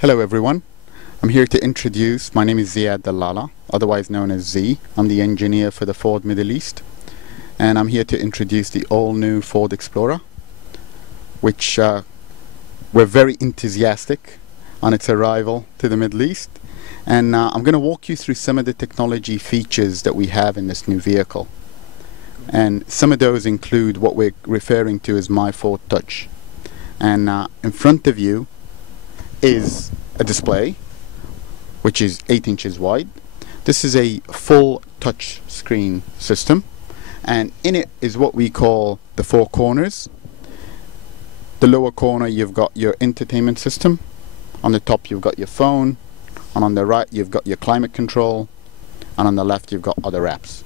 Hello everyone, I'm here to introduce, my name is Ziad Dallala, otherwise known as Z. I'm the engineer for the Ford Middle East, and I'm here to introduce the all-new Ford Explorer, which we're very enthusiastic on its arrival to the Middle East. And I'm going to walk you through some of the technology features that we have in this new vehicle. And some of those include what we're referring to as My Ford Touch. And in front of you is a display which is 8 inches wide. This is a full touch screen system, and in it is what we call the four corners. The lower corner you've got your entertainment system, on the top you've got your phone, and on the right you've got your climate control, and on the left you've got other apps.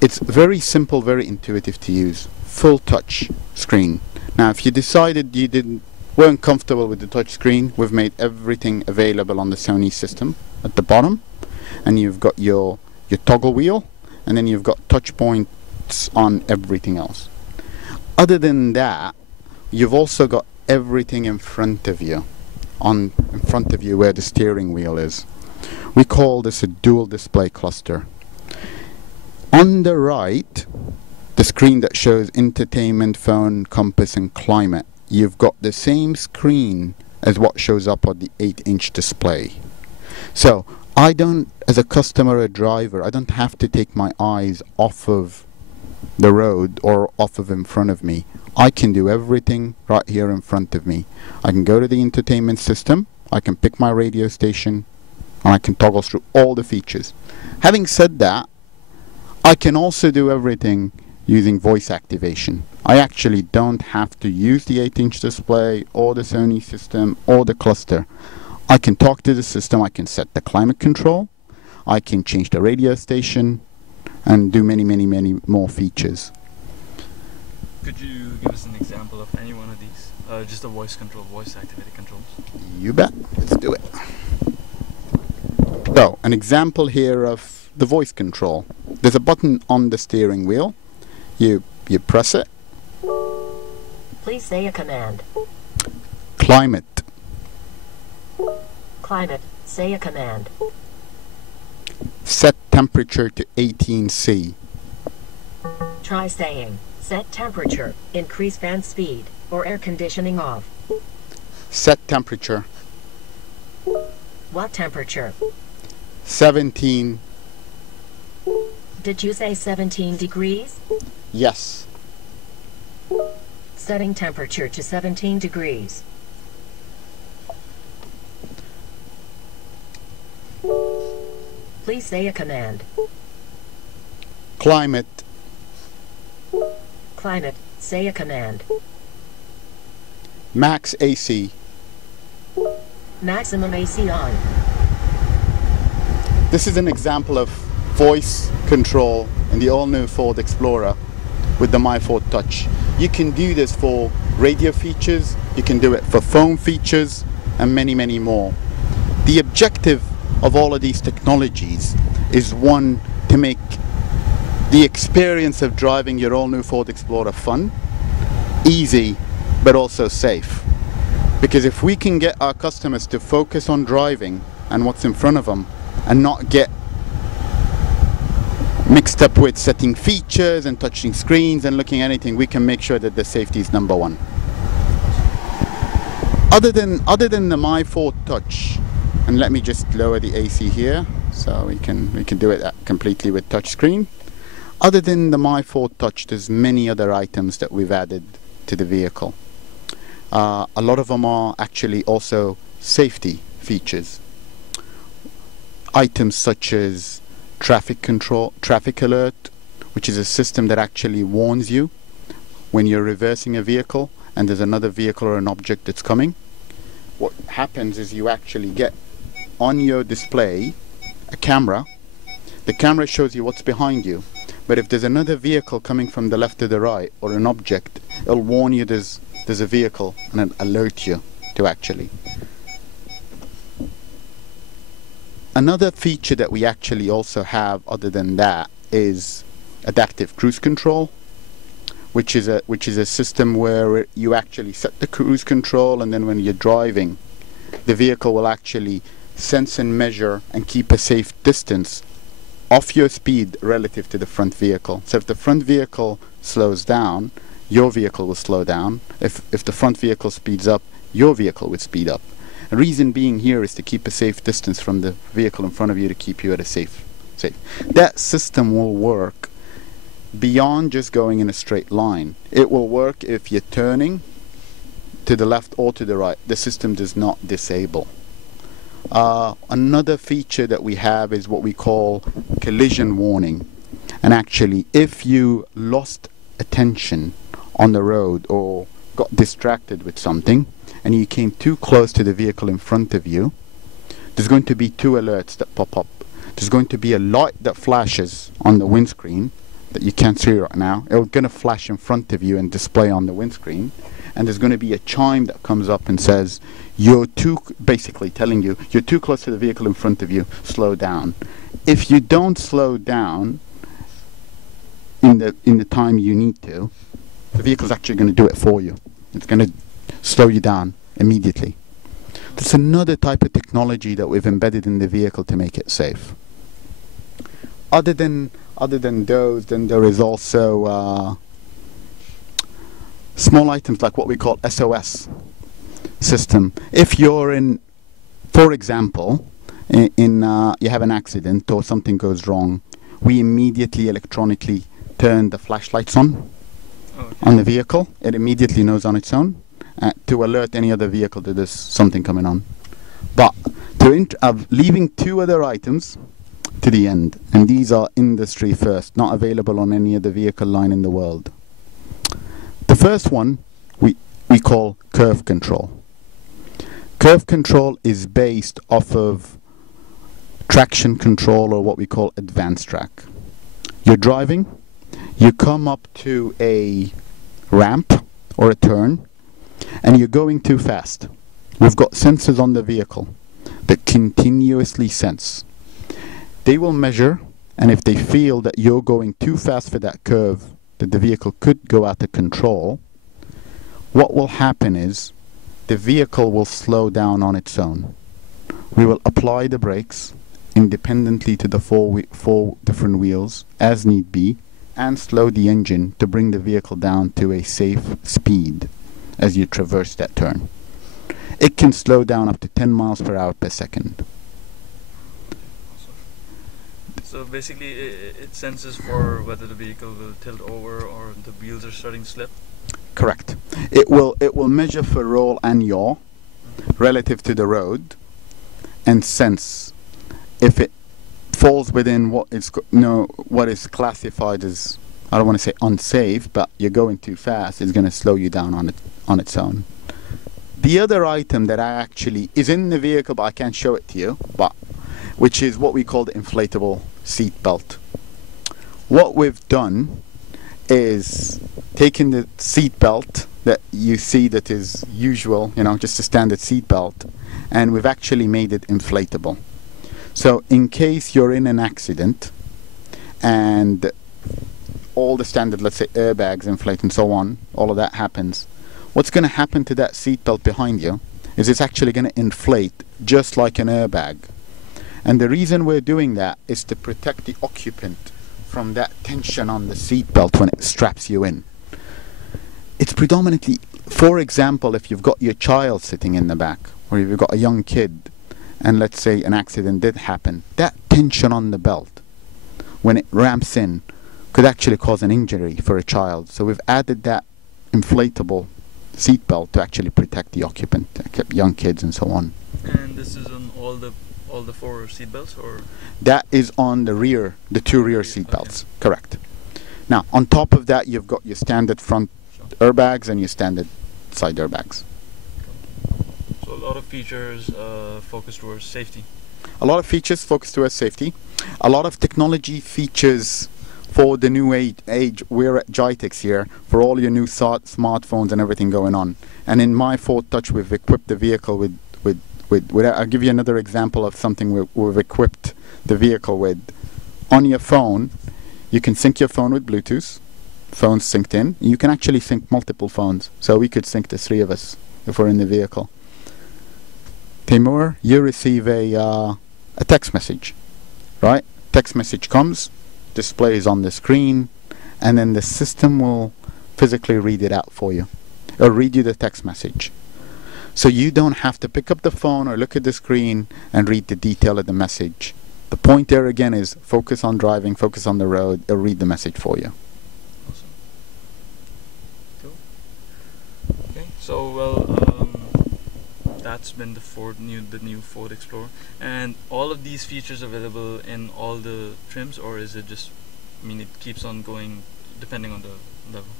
It's very simple, very intuitive to use. Full touch screen. Now if you decided you weren't comfortable with the touch screen, we've made everything available on the Sony system at the bottom, and you've got your toggle wheel, and then you've got touch points on everything else. Other than that, you've also got everything in front of you, where the steering wheel is. We call this a dual display cluster. On the right, the screen that shows entertainment, phone, compass and climate, you've got the same screen as what shows up on the 8-inch display. So I don't, as a customer or driver, I don't have to take my eyes off of the road or off of in front of me. I can do everything right here in front of me. I can go to the entertainment system, I can pick my radio station, and I can toggle through all the features. Having said that, I can also do everything using voice activation. I actually don't have to use the 8-inch display or the Sony system or the cluster. I can talk to the system, I can set the climate control, I can change the radio station, and do many more features. Could you give us an example of any one of these? Just a voice control, voice activated controls. You bet. Let's do it. So, an example here of the voice control. There's a button on the steering wheel. You press it. Please say a command. Climate. Climate, say a command. Set temperature to 18°C. Try saying, set temperature, increase fan speed, or air conditioning off. Set temperature. What temperature? 17. Did you say 17 degrees? Yes. Setting temperature to 17 degrees. Please say a command. Climate. Climate, say a command. Max AC. Maximum AC on. This is an example of voice control in the all-new Ford Explorer with the My Ford Touch. You can do this for radio features, you can do it for phone features, and many more. The objective of all of these technologies is, one, to make the experience of driving your all-new Ford Explorer fun, easy, but also safe. Because if we can get our customers to focus on driving and what's in front of them, and not get mixed up with setting features and touching screens and looking at anything, we can make sure that the safety is number one. Other than the My Ford Touch, and let me just lower the AC here so we can do it completely with touch screen. Other than the My Ford Touch, there's many other items that we've added to the vehicle. A lot of them are actually also safety features. Items such as traffic control, traffic alert, which is a system that actually warns you when you're reversing a vehicle and there's another vehicle or an object that's coming. What happens is you actually get on your display a camera. The camera shows you what's behind you, but if there's another vehicle coming from the left to the right or an object, it'll warn you there's a vehicle and it'll alert you to actually. Another feature that we actually also have other than that is adaptive cruise control, which is a system where you actually set the cruise control, and then when you're driving the vehicle will actually sense and measure and keep a safe distance of your speed relative to the front vehicle. So if the front vehicle slows down, your vehicle will slow down. If the front vehicle speeds up, your vehicle would speed up. The reason being here is to keep a safe distance from the vehicle in front of you to keep you at a safe. That system will work beyond just going in a straight line. It will work if you're turning to the left or to the right. The system does not disable. Another feature that we have is what we call collision warning. And actually, if you lost attention on the road or got distracted with something and you came too close to the vehicle in front of you, there's going to be two alerts that pop up. There's going to be a light that flashes on the windscreen that you can't see right now. It's going to flash in front of you and display on the windscreen. And there's going to be a chime that comes up and says, basically telling you, you're too close to the vehicle in front of you, slow down. If you don't slow down in the time you need to, the vehicle's actually going to do it for you. It's going to slow you down immediately. That's another type of technology that we've embedded in the vehicle to make it safe. Other than those, then there is also small items like what we call SOS system. If you're in, for example, you have an accident or something goes wrong, we immediately electronically turn the flashlights on the vehicle. It immediately knows on its own to alert any other vehicle that there's something coming on. But leaving two other items to the end, and these are industry first, not available on any other vehicle line in the world. The first one we call curve control. Curve control is based off of traction control, or what we call advanced track. You're driving, you come up to a ramp or a turn, and you're going too fast. We've got sensors on the vehicle that continuously sense. They will measure, and if they feel that you're going too fast for that curve, that the vehicle could go out of control, what will happen is the vehicle will slow down on its own. We will apply the brakes independently to the four different wheels as need be, and slow the engine to bring the vehicle down to a safe speed as you traverse that turn. It can slow down up to 10 miles per hour per second. So basically it senses for whether the vehicle will tilt over or the wheels are starting to slip? Correct. It will measure for roll and yaw relative to the road and sense if it falls within what is classified as, I don't want to say unsafe, but you're going too fast, it's going to slow you down on its own. The other item that is in the vehicle, but I can't show it to you, which is what we call the inflatable seat belt. What we've done is taken the seat belt that you see that is usual, just a standard seat belt, and we've actually made it inflatable. So in case you're in an accident and all the standard, let's say, airbags inflate and so on, all of that happens, what's going to happen to that seat belt behind you is it's actually going to inflate just like an airbag. And the reason we're doing that is to protect the occupant from that tension on the seat belt when it straps you in. It's predominantly, for example, if you've got your child sitting in the back, or if you've got a young kid, and let's say an accident did happen, that tension on the belt, when it ramps in, could actually cause an injury for a child. So we've added that inflatable seat belt to actually protect the occupant, young kids and so on. And this is on all the four seat belts, or? That is on the two rear seat belts, correct. Now, on top of that, you've got your standard front airbags and your standard side airbags. So a lot of features focused towards safety. A lot of features focused towards safety. A lot of technology features for the new age. We're at GITEX here for all your new smartphones and everything going on. And in my Ford Touch, we've equipped the vehicle with I'll give you another example of something we've equipped the vehicle with. On your phone, you can sync your phone with Bluetooth. Phones synced in. You can actually sync multiple phones. So we could sync the three of us if we're in the vehicle. Timur, you receive a text message, right? Text message comes, displays on the screen, and then the system will physically read it out for you, or read you the text message. So you don't have to pick up the phone or look at the screen and read the detail of the message. The point there again is focus on driving, focus on the road, it'll read the message for you. Awesome. Cool. Okay, so well, that's been the new Ford Explorer, and all of these features available in all the trims, or is it just, I mean, it keeps on going depending on the level?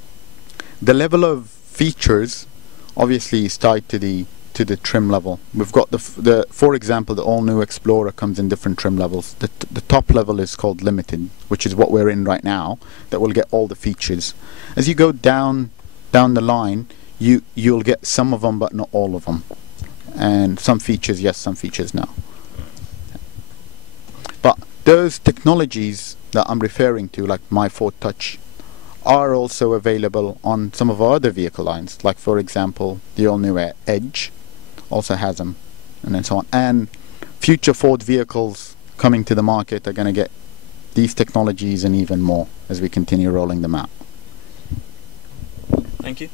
The level of features obviously is tied to the trim level. We've got for example, the all new Explorer comes in different trim levels. The top level is called Limited, which is what we're in right now, that will get all the features. As you go down the line, you'll get some of them but not all of them, and some features yes, some features no. But those technologies that I'm referring to, like My Ford Touch, are also available on some of our other vehicle lines, like for example the all new Edge also has them, and then so on. And future Ford vehicles coming to the market are going to get these technologies and even more as we continue rolling them out. Thank you.